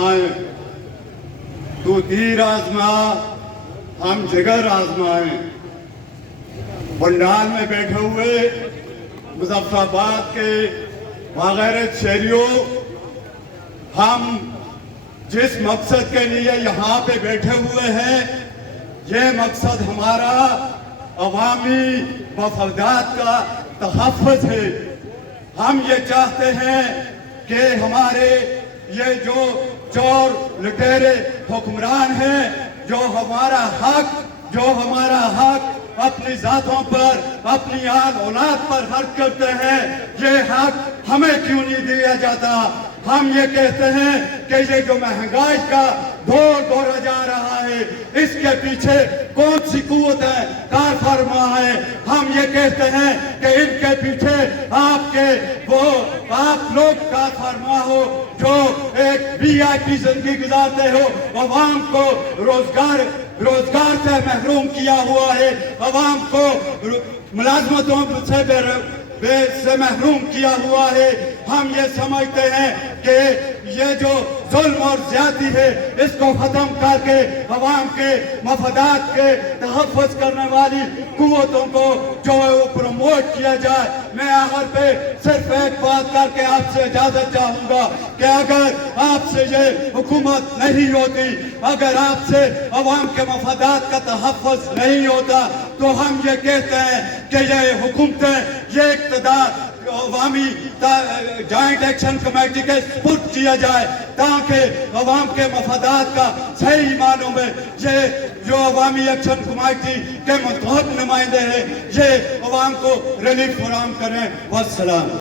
आजमाए, तू तीर आजमा, हम जिगर आजमाए। पंडाल में बैठे हुए मुजफ्फराबाद के बागैरत शहरियों, हम जिस मकसद के लिए यहाँ पे बैठे हुए हैं, ये मकसद हमारा अवामी मफादात का तहफ़्फ़ुज़ है। हम ये चाहते हैं कि हमारे ये जो चोर लुटेरे हुक्मरान हैं, जो हमारा हक अपनी जातों पर, अपनी आल औलाद पर हक करते हैं, ये हक हमें क्यों नहीं दिया जाता? हम ये कहते हैं कि ये जो महंगाई का दौर दौरा जा रहा है, इसके पीछे कौन सी कुव्वत है, कार फरमा है? हम ये कहते हैं कि इनके पीछे आप लोग कार फरमा हो, जो एक VIP जिंदगी गुजारते हो, अवाम को रोजगार से महरूम किया हुआ है, अवाम को मुलाजमतों से महरूम किया हुआ है। हम ये समझते हैं कि ये जो जुल्म और ज्यादती है, इसको खत्म करके अवाम के मफादात के तहफ़्फ़ुज़ करने वाली कुव्वतों को जो है वो प्रमोट किया जाए। मैं आखिर पे सिर्फ एक बात करके आपसे इजाजत चाहूंगा कि अगर आपसे ये हुकूमत नहीं होती, अगर आपसे अवाम के मफादात का तहफ़्फ़ुज़ नहीं होता, तो हम ये कहते हैं कि ये हुकूमतें, ये इक़्तिदार अवामी जॉइंट एक्शन कमेटी के सपुर्द किया जाए, ताकि अवाम के मफादात का सही मानों में ये जो अवामी एक्शन कमेटी के मुतहब नुमाइंदे हैं, ये अवाम को रिलीफ फराहम करें। वस्सलाम।